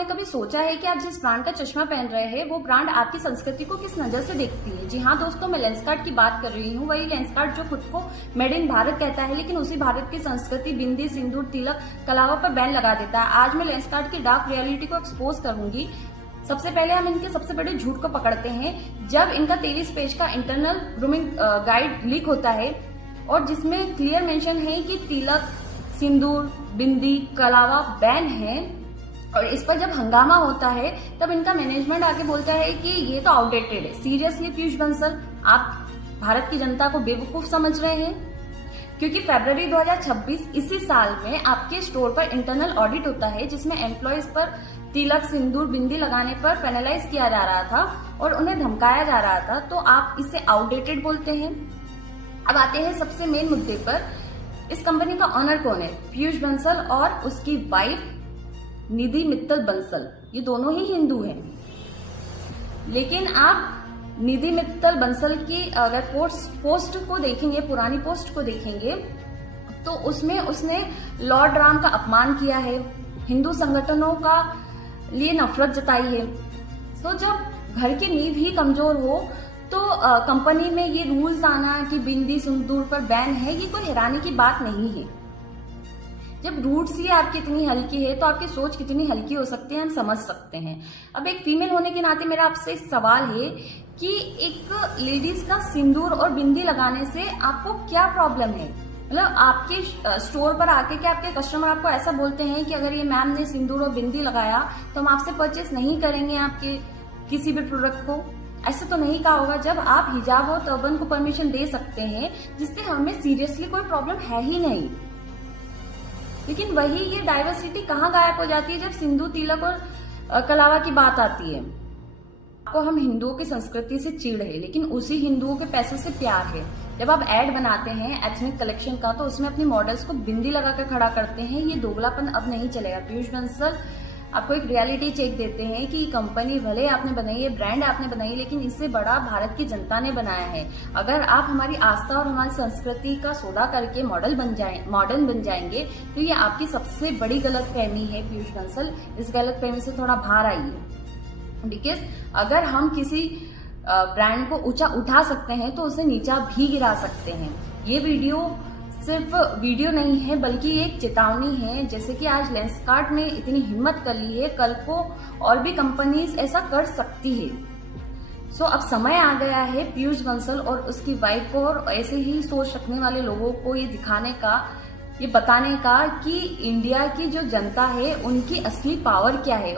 आपने कभी सोचा है कि आप जिस ब्रांड का चश्मा पहन रहे हैं वो ब्रांड आपकी संस्कृति को किस नजर से देखती है? जी हाँ दोस्तों, मैं लेंसकार्ट की बात कर रही हूँ। वही लेंसकार्ट जो खुद को मेड इन भारत कहता है, लेकिन उसी भारत की संस्कृति, बिंदी, सिंदूर, तिलक, कलावा पर बैन लगा देता है। आज मैं लेंसकार्ट की डार्क रियलिटी को एक्सपोज करूंगी। सबसे पहले हम इनके सबसे बड़े झूठ को पकड़ते हैं। जब इनका 23 पेज का इंटरनल ग्रूमिंग गाइड लीक होता है और जिसमें क्लियर मेंशन है कि तिलक, सिंदूर, बिंदी, कलावा बैन है, और इस पर जब हंगामा होता है तब इनका मैनेजमेंट आके बोलता है कि ये तो आउटडेटेड है। सीरियसली पीयूष बंसल, आप भारत की जनता को बेवकूफ समझ रहे हैं? क्योंकि फरवरी 2026 इसी साल में आपके स्टोर पर इंटरनल ऑडिट होता है जिसमें एम्प्लॉयज पर तिलक, सिंदूर, बिंदी लगाने पर पेनलाइज किया जा रहा था और उन्हें धमकाया जा रहा था, तो आप इसे आउटडेटेड बोलते हैं। अब आते हैं सबसे मेन मुद्दे पर। इस कंपनी का ऑनर कौन है? पीयूष बंसल और उसकी वाइफ निधि मित्तल बंसल। ये दोनों ही हिंदू हैं, लेकिन आप निधि मित्तल बंसल की अगर पोस्ट को देखेंगे, पुरानी पोस्ट को देखेंगे, तो उसमें उसने लॉर्ड राम का अपमान किया है, हिंदू संगठनों का लिए नफरत जताई है। तो जब घर की नींव ही कमजोर हो तो कंपनी में ये रूल्स आना कि बिंदी, सिंदूर पर बैन है, ये कोई हैरानी की बात नहीं है। जब रूट्स ही आपकी इतनी हल्की है तो आपकी सोच कितनी हल्की हो सकती है हम समझ सकते हैं। अब एक फीमेल होने के नाते मेरा आपसे एक सवाल है कि एक लेडीज का सिंदूर और बिंदी लगाने से आपको क्या प्रॉब्लम है? मतलब आपके स्टोर पर आके क्या आपके कस्टमर आपको ऐसा बोलते हैं कि अगर ये मैम ने सिंदूर और बिंदी लगाया तो हम आपसे परचेस नहीं करेंगे आपके किसी भी प्रोडक्ट को? ऐसे तो नहीं कहा होगा। जब आप हिजाब और टर्बन को परमिशन दे सकते हैं, जिससे हमें सीरियसली कोई प्रॉब्लम है ही नहीं, लेकिन वही ये डाइवर्सिटी कहाँ गायब हो जाती है जब सिंधु, तिलक और कलावा की बात आती है। आपको हम हिंदुओं की संस्कृति से चिढ़ है, लेकिन उसी हिंदुओं के पैसों से प्यार है। जब आप एड बनाते हैं एथनिक कलेक्शन का तो उसमें अपनी मॉडल्स को बिंदी लगाकर खड़ा करते हैं। ये दोगलापन अब नहीं चलेगा। पीयूष बंसल आपको एक रियलिटी चेक देते हैं कि कंपनी भले आपने बनाई है, ब्रांड आपने बनाई, लेकिन इससे बड़ा भारत की जनता ने बनाया है। अगर आप हमारी आस्था और हमारी संस्कृति का सौदा करके मॉडर्न बन जाएंगे तो ये आपकी सबसे बड़ी गलतफहमी है पीयूष बंसल। इस गलतफहमी से थोड़ा बाहर आइए। बिकॉज अगर हम किसी ब्रांड को ऊंचा उठा सकते हैं तो उसे नीचा भी गिरा सकते हैं। ये वीडियो सिर्फ वीडियो नहीं है बल्कि एक चेतावनी है। जैसे कि आज लेंसकार्ट ने इतनी हिम्मत कर ली है, कल को और भी कंपनीज ऐसा कर सकती है। सो अब समय आ गया है पीयूष बंसल और उसकी वाइफ को और ऐसे ही सोच रखने वाले लोगों को ये दिखाने का, ये बताने का कि इंडिया की जो जनता है उनकी असली पावर क्या है।